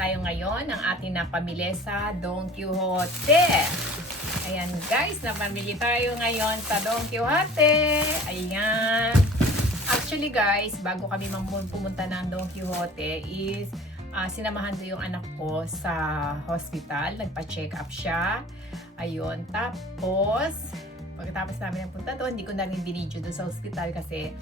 tayo ngayon ng ating napamili sa Don Quijote. Ayan guys, napamili tayo ngayon sa Don Quijote. Ayan. Actually guys, bago kami pumunta ng Don Quijote is sinamahan ko yung anak ko sa hospital. Nagpa-check up siya. Ayun. Tapos, pagkatapos namin ang punta doon, hindi ko na rin binidyo doon sa hospital kasi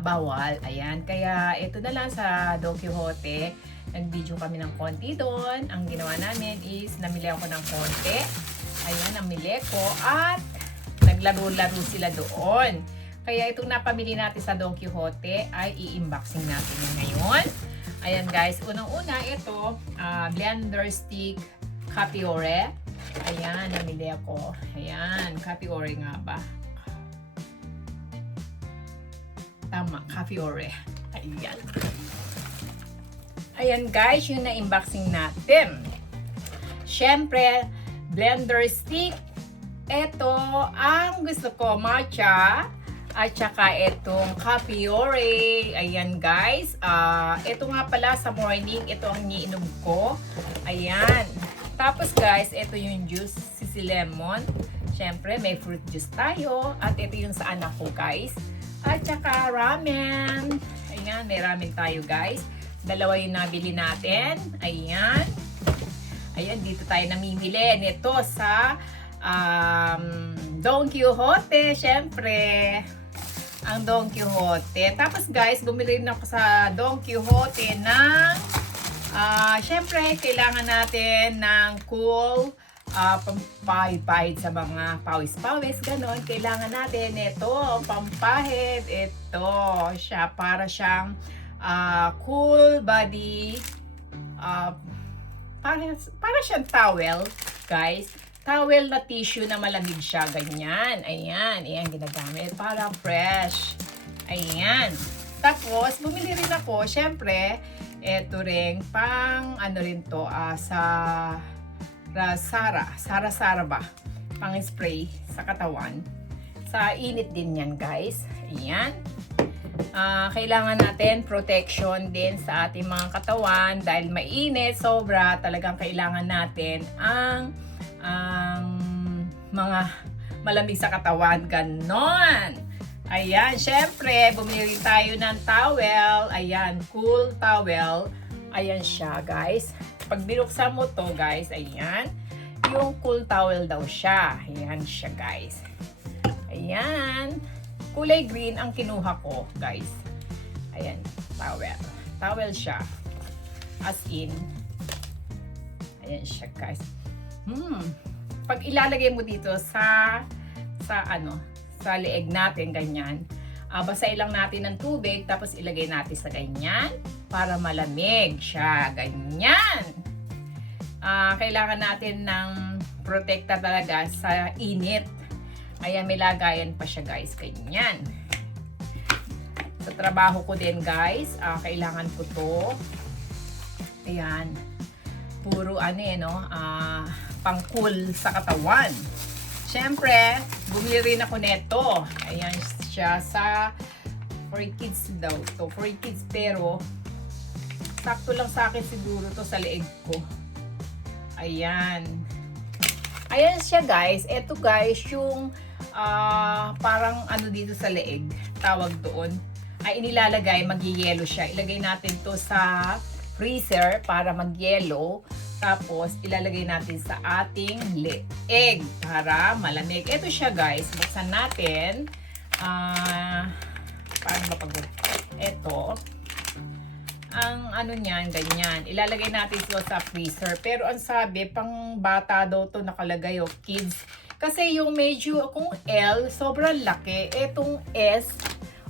bawal. Ayan. Kaya ito na lang sa Don Quijote. Nag-video kami ng konti doon. Ang ginawa namin is namili ako ng konti. Ayan, namili ko. At naglaro-laro sila doon. Kaya itong napamili natin sa Don Quijote ay i-unboxing natin ngayon. Ayan guys, unang-una ito, blender stick Capiore. Ayan, namili ako. Ayan, Capiore nga ba? Tama, Capiore. Ayan. Ayan guys, yung na-unboxing natin. Siyempre, blender stick. Ito, ang gusto ko, matcha. At saka itong Capiore. Ayan guys. Ito nga pala sa morning, ito ang iniinom ko. Ayan. Tapos guys, ito yung juice, sisi lemon. Siyempre, may fruit juice tayo. At ito yung sa anak ko guys. At saka ramen. Ayan, may ramen tayo guys. Dalawa yung nabili natin. Ayan. Ayan, dito tayo namimili nito sa Don Quijote. Siyempre, ang Don Quijote. Tapos guys, bumili rin ako sa Don Quijote ng siyempre, kailangan natin ng cool pampahid sa mga pawis-pawis, ganon. Kailangan natin ito, pampahid. Ito, siya, para siyang cool body, para siyang towel, guys. Towel na tissue na malamig siya, ganyan. Ayan, ayan, ginagamit para fresh. Ayan. Tapos, bumili rin ako, syempre, ito rin, pang, ano rin to, sa Sara ba? Pang spray sa katawan. Sa init din yan, guys. Ayan. Kailangan natin protection din sa ating mga katawan dahil mainit, sobra, talagang kailangan natin ang mga malamig sa katawan, ganon. Ayan, syempre, bumili tayo ng towel. Ayan, cool towel. Ayan siya, guys. Pag binuksan mo to, guys, ayan, yung cool towel daw siya. Ayan siya, guys. Ayan. Kulay green ang kinuha ko, guys. Ayan, towel. Towel siya. As in. Ayan siya, guys. Pag ilalagay mo dito sa leeg natin, ganyan. Basahin lang natin ng tubig, tapos ilagay natin sa ganyan para malamig siya, ganyan. Kailangan natin ng protekta talaga sa init. Ayan, may lagayan pa siya, guys, ganyan. Sa trabaho ko din, guys, kailangan ko to. Ayan. Puro pang-cool sa katawan. Siyempre, bumili rin ako neto. Ayan siya for kids daw to. For kids, pero sakto lang sa akin siguro to sa leeg ko. Ayan. Ayan siya, guys. Ito, guys, yung parang ano dito sa leeg. Tawag doon. Ay inilalagay, mag-yellow siya. Ilagay natin to sa freezer para mag-yellow. Tapos, ilalagay natin sa ating leeg para malamig. Ito siya, guys. Buksan natin. Paano mapag- Ito. Ang ano niyan, ganyan. Ilalagay natin ito sa freezer. Pero ang sabi, pang bata daw to nakalagay, kids. Kasi yung medyo, kung L, sobrang laki. Etong S,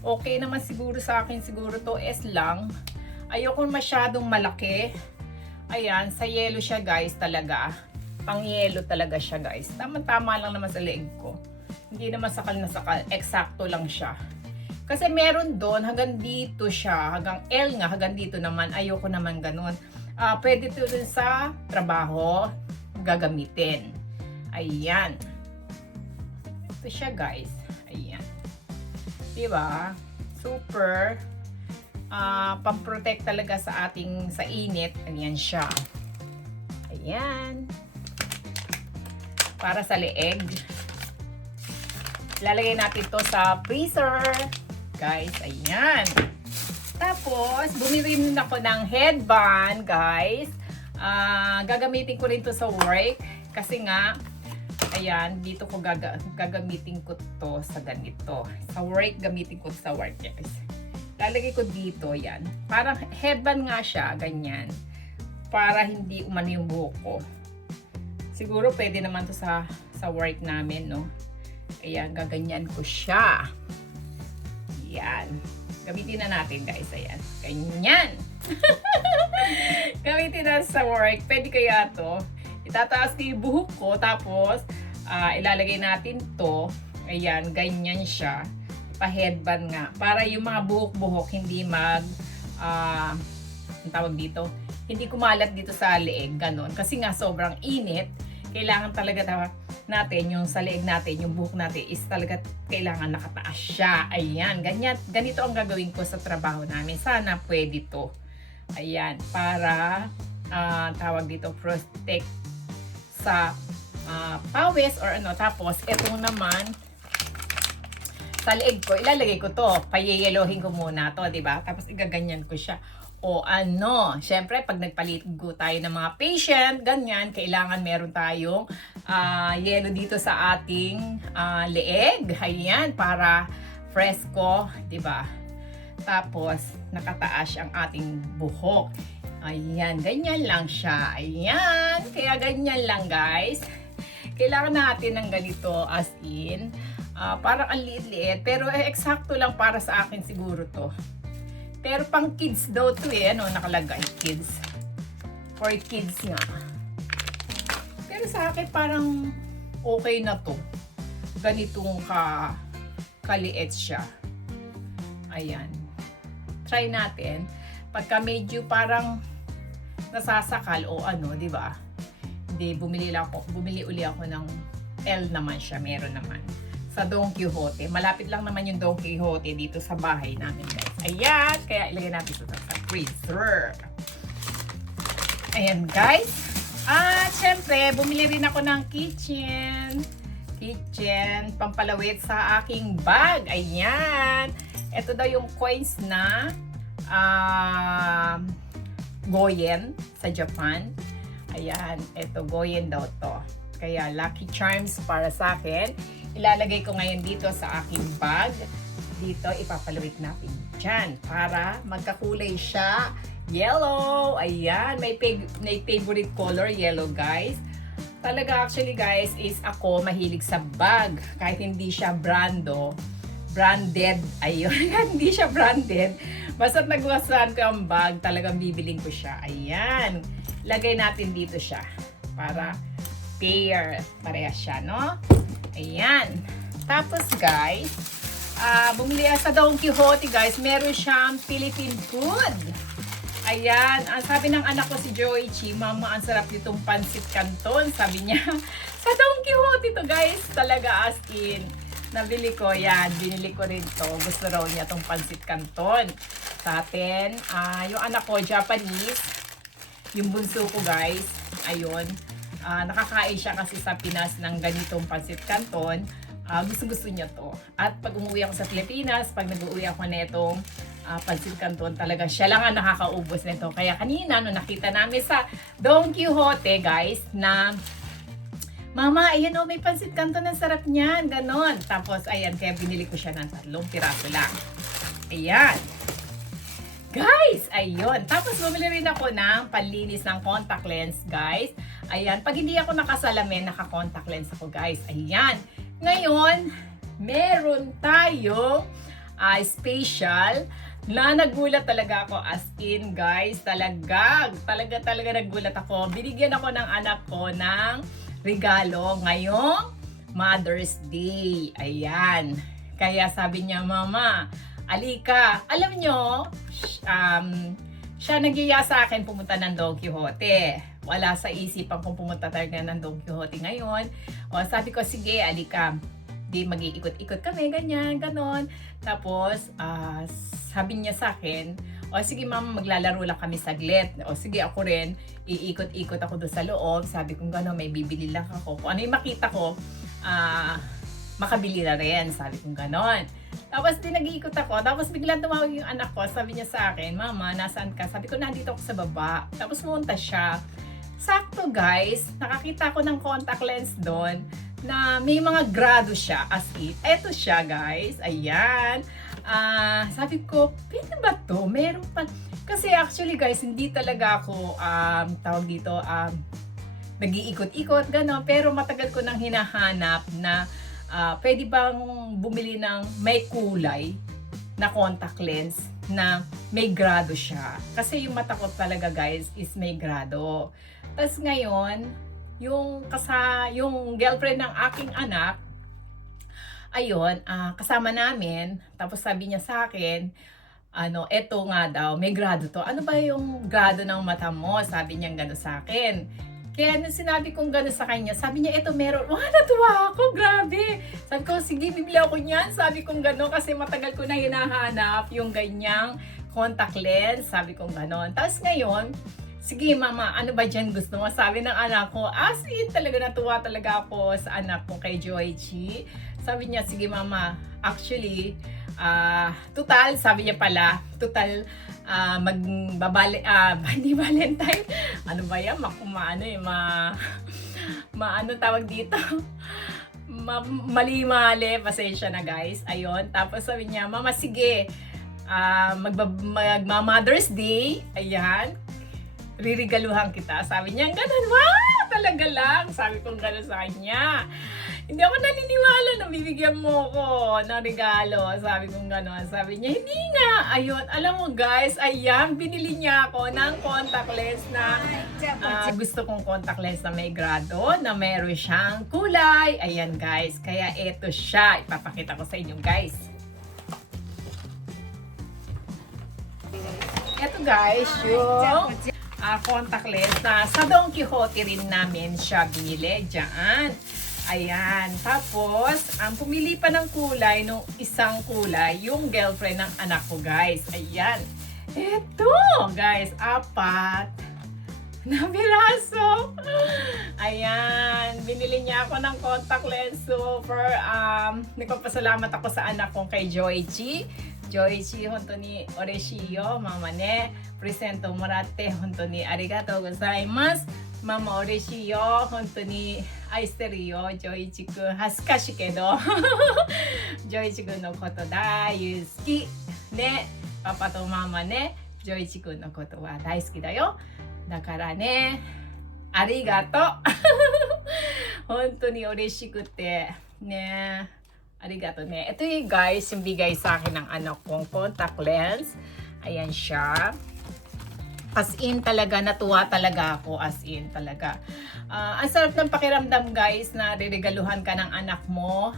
okay naman siguro sa akin. Siguro to S lang. Ayoko masyadong malaki. Ayan, sa yellow siya, guys, talaga. Pang yellow talaga siya, guys. Tama-tama lang naman sa leeg ko. Hindi naman sakal na sakal. Eksakto lang siya. Kasi meron doon, hanggang dito siya. Hanggang L nga, hanggang dito naman. Ayoko naman ganun. Pwede ito dun sa trabaho. Gagamitin. Ayan. Ito siya, guys. Ayan. Diba? Super pamprotect talaga sa ating sa init. Ayan siya. Ayan. Para sa leeg. Lalagay natin to sa freezer. Guys, ayan. Tapos, bumili rin ako ng headband, guys. Gagamitin ko rin to sa work. Kasi nga, ayan, dito ko gagamitin ko to sa ganito. Sa work, gamitin ko sa work, guys. Lalagay ko dito, yan. Parang headband nga siya, ganyan. Para hindi umano yung buhok ko. Siguro pwede naman to sa work namin, no? Ayan, gaganyan ko siya. Yan. Gamitin na natin, guys. Ayan. Ganyan. Gamitin na sa work. Pwede kaya to. Itataas ko yung buhok ko. Tapos, ilalagay natin to. Ayan, ganyan siya. Pa-headband nga. Para yung mga buhok-buhok hindi ang tawag dito, hindi kumalat dito sa leeg. Ganon. Kasi nga, sobrang init. Kailangan talaga natin, yung sa leeg natin, yung buhok natin is talaga kailangan nakataas siya. Ayan, ganyan, ganito ang gagawin ko sa trabaho namin. Sana pwede to. Ayan, para tawag dito, protect sa pawis or ano. Tapos, etong naman, sa leeg ko, ilalagay ko to. Payeyelohin ko muna to, diba? Tapos, igaganyan ko siya. O ano, syempre pag nagpaligo tayo ng mga patient, ganyan, kailangan meron tayong yelo dito sa ating leeg. Ayan, para fresco, di ba? Tapos, nakataas ang ating buhok. Ayan, ganyan lang siya. Ayan, kaya ganyan lang, guys. Kailangan natin ng ganito as in. Parang ang liit-liit, pero eksakto lang para sa akin siguro to. Pero pang kids daw to ano, nakalagay, kids. For kids nga. Pero sa akin parang okay na to. Ganitong kaliit siya. Ayan. Try natin. Pagka medyo parang nasasakal o ano, di ba? Hindi, bumili uli ako ng L naman siya, meron naman. Sa Don Quijote. Malapit lang naman yung Don Quijote dito sa bahay namin, guys. Ayan, kaya ilagay natin ito sa freezer. Ayan, guys. Syempre, bumili rin ako ng kitchen pampalawit sa aking bag. Ayan. Ito daw yung coins na Goyen sa Japan. Ayan, ito Goyen daw to. Kaya Lucky Charms para sa akin. Ilalagay ko ngayon dito sa aking bag. Dito, ipapalawit natin dyan para magkakulay siya. Yellow! Ayan, may favorite color, yellow, guys. Talaga, actually, guys, is ako mahilig sa bag. Kahit hindi siya branded. Ayun, hindi siya branded. Basta't nagwasan ko ang bag, talagang bibiling ko siya. Ayan. Lagay natin dito siya para parehas siya, no? Ayan. Tapos, guys, bumili sa Don Quijote, guys. Meron siyang Philippine food. Ayan. Ang sabi ng anak ko si Joichi, Mama, ang sarap nitong pansit canton. Sabi niya, sa Don Quijote to, guys. Talaga, as in. Nabili ko, yan. Binili ko rin to. Gusto raw niya tong pansit canton. Sa atin, yung anak ko, Japanese. Yung bunso ko, guys. Ayun. Nakakain siya kasi sa Pinas ng ganitong pansit canton. Gusto niya to. At pag umuwi ako sa Pilipinas, pag nag-uwi ako netong pansit canton, talaga siya lang ang nakakaubos nito. Kaya kanina, nung nakita namin sa Don Quijote, guys, na Mama, ayan o, may pansit canton, ang sarap niyan. Ganon. Tapos, ayan, kaya binili ko siya ng 3 piraso lang. Ayan. Guys, ayun. Tapos, bumili rin ako ng panlinis ng contact lens, guys. Ayan. Pag hindi ako nakasalamin, naka-contact lens ako, guys. Ayan. Ngayon, meron tayong special na nagulat talaga ako, as in, guys. Talaga nagulat ako. Binigyan ako ng anak ko ng regalo ngayong Mother's Day. Ayan. Kaya sabi niya, Mama, alika. Alam nyo, siya nagyaya sa akin pumunta ng Don Quijote. Wala sa isipan kung pumunta talaga ng Don Quijote ngayon. O, sabi ko, sige, alika. Di mag-iikot-ikot kami, ganyan, ganon. Tapos, sabi niya sa akin, O sige mama, maglalaro lang kami saglit. O sige ako rin, iikot-ikot ako doon sa loob. Sabi ko gano'n, may bibili lang ako. Kung ano yung makita ko, makabili na rin. Sabi ko gano'n. Tapos din nag-iikot ako. Tapos biglang tumawag yung anak ko. Sabi niya sa akin, mama, nasaan ka? Sabi ko, nandito ako sa baba. Tapos pumunta siya. Sakto guys, nakakita ko ng contact lens doon na may mga grado siya as in. Eto siya guys, ayan. Sabi ko, pwede ba to? Meron pa. Kasi actually guys, hindi talaga ako, tawag dito, nag-iikot-ikot, gano'n. Pero matagal ko nang hinahanap na pwede bang bumili ng may kulay na contact lens na may grado siya. Kasi yung mata ko talaga guys is may grado. Tapos ngayon, yung girlfriend ng aking anak, ayun, kasama namin, tapos sabi niya sa akin, eto nga daw, may grado to. Ano ba yung grado ng mata mo? Sabi niya gano'n sa akin. Kaya nung sinabi kong gano'n sa kanya, sabi niya, eto meron. Wow, natuwa ako, grabe. Sabi ko, sige, bibili ako niyan. Sabi kong gano'n kasi matagal ko na hinahanap yung ganyang contact lens. Sabi kong gano'n. Tapos ngayon, sige mama, ano ba dyan gusto mo? Sabi ng anak ko, as in talaga natuwa talaga ako sa anak ko kay Joychi. Sabi niya, sige mama, actually, total, sabi niya pala, total, hindi Valentine, ano ba yan, ano tawag dito, mali-mali, pasensya na guys, ayun, tapos sabi niya, mama sige, magma-Mother's Day, ayan, ririgaluhan kita, sabi niya, ganun, wow, talaga lang, sabi kong ganun sa kanya. Hindi ako naniniwala na bibigyan mo ko ng regalo. Sabi kong gano'n. Sabi niya, hindi nga. Ayun, alam mo guys, ayan, binili niya ako ng contact lens na gusto kong contact lens na may grado, na meron siyang kulay. Ayan guys, kaya eto siya. Ipapakita ko sa inyo guys. Eto guys, yung contact lens na sa Don Quixote rin namin siya binili. Diyan. Ayan. Tapos, ang pumili pa ng kulay, nung isang kulay, yung girlfriend ng anak ko, guys. Ayan. Eto, guys. 4 na piraso. Ayan. Binili niya ako ng contact lens. Super. Nagpapasalamat ako sa anak kong kay Joychi. Joychi, honto ni oreshiyo. Mama ne, presento morate. Honto ni arigatou gozaimasu. Mama, oreshiyo. Honto ni aishiteru yo, Joichi-kun. Hasukashi kedo. Joichi-kun no koto daisuki. Ne, papa to mama ne, Joichi-kun no koto wa daisuki da yo. Dakara ne, arigato. Honto ni oreshikute. Ne, arigato ne. Ito yung guys, yung bigay sa akin ng anak kong contact lens. Ayan siya. As in talaga, natuwa talaga ako, as in talaga. Ang sarap ng pakiramdam guys na riregaluhan ka ng anak mo.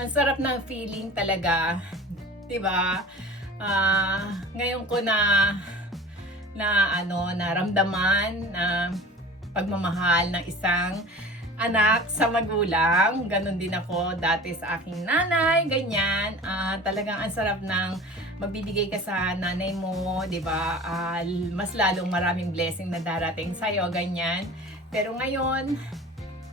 Ang sarap ng feeling talaga, 'di ba? Ngayon ko naramdaman na pagmamahal ng isang anak sa magulang. Ganon din ako dati sa aking nanay, ganyan. Talagang ang sarap ng magbibigay ka sa nanay mo, 'di ba? Mas lalong maraming blessing na darating sa iyo, ganyan. Pero ngayon,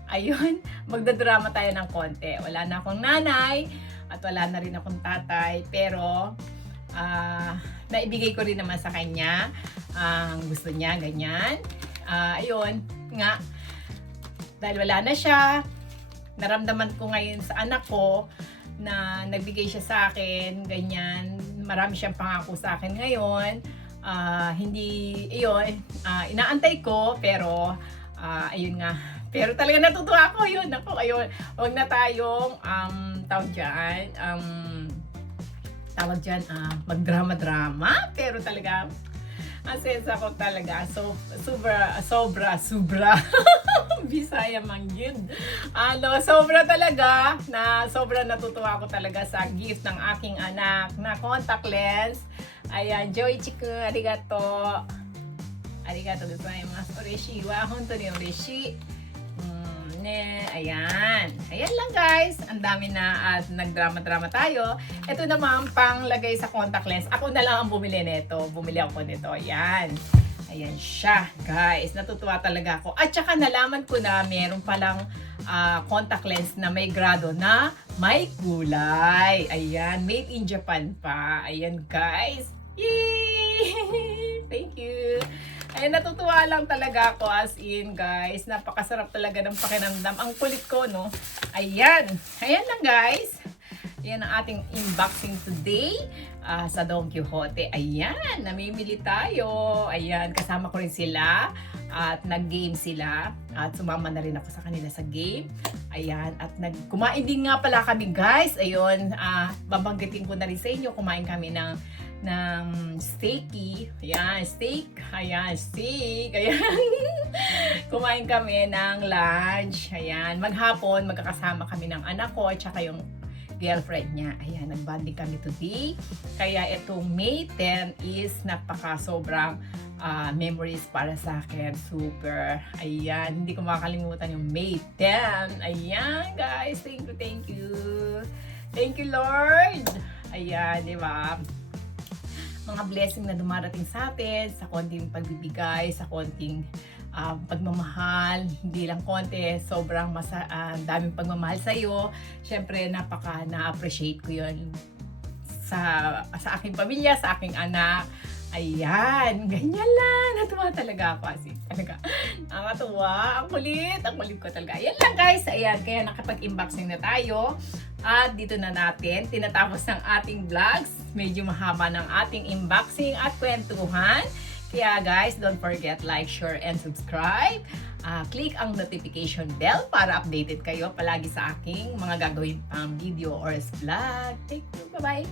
ayun, magdadrama tayo ng konti. Wala na akong nanay at wala na rin akong tatay, pero naibigay ko rin naman sa kanya ang gusto niya, ganyan. Ayun, nga dahil wala na siya, naramdaman ko ngayon sa anak ko na nagbigay siya sa akin, ganyan. Marami siyang pangako sa akin ngayon. Inaantay ko, pero ayun nga. Pero talaga natutuwa ako, yun. Ayun, huwag na tayong tawag dyan, magdrama-drama. Pero talaga, ang sense ako talaga, sobra. Bisaya man yun. Sobra talaga, sobra natutuwa ako talaga sa gift ng aking anak na contact lens. Ayan, Joichi-kun, arigato. Arigato gozaimasu. Oreshi wa hontou ni oreshi. Ayan. Ayan lang guys. Ang dami na at nagdrama-drama tayo. Ito naman pang lagay sa contact lens. Ako na lang ang bumili nito. Bumili ako nito. Ayan. Ayan siya guys. Natutuwa talaga ako. At saka nalaman ko na meron palang contact lens na may grado na may kulay. Ayan. Made in Japan pa. Ayan guys. Yay! Thank you. Ay, natutuwa lang talaga ako as in, guys. Napakasarap talaga ng pakiramdam. Ang kulit ko, no? Ayan. Ayan lang, guys. Ayan ang ating unboxing today sa Don Quijote. Ayan, namimili tayo. Ayan, kasama ko rin sila. At nag-game sila. At sumama na rin ako sa kanila sa game. Ayan, at kumain din nga pala kami, guys. Ayun, babanggitin ko na rin sa inyo. Kumain kami ng steaky. Ayan, steak. Ayan, steak. Ayan. Kumain kami ng lunch. Ayan, maghapon, magkakasama kami ng anak ko at saka yung girlfriend niya. Ayan, nagbanding kami today. Kaya itong May 10 is sobrang memories para sa akin. Super. Ayan, hindi ko makakalimutan yung May 10. Ayan, guys. Thank you, thank you. Thank you, Lord. Ayan, di ba? Mga blessing na dumarating sa atin, sa konting pagbibigay, sa konting pagmamahal, hindi lang konti, sobrang daming pagmamahal sa iyo. Syempre, na-appreciate ko 'yon sa aking pamilya, sa aking anak. Ayan, ganyan lang. Natuwa talaga ako kasi. Talaga, nakakatuwa. Ang kulit ko talaga. Ayan lang guys. Ayan, kaya nakapag-unboxing na tayo. At dito na natin tinatapos ng ating vlogs. Medyo mahaba ng ating unboxing at kwentuhan. Kaya guys, don't forget like, share, and subscribe. Click ang notification bell para updated kayo palagi sa aking mga gagawin pang video or vlog. Thank you. Bye-bye.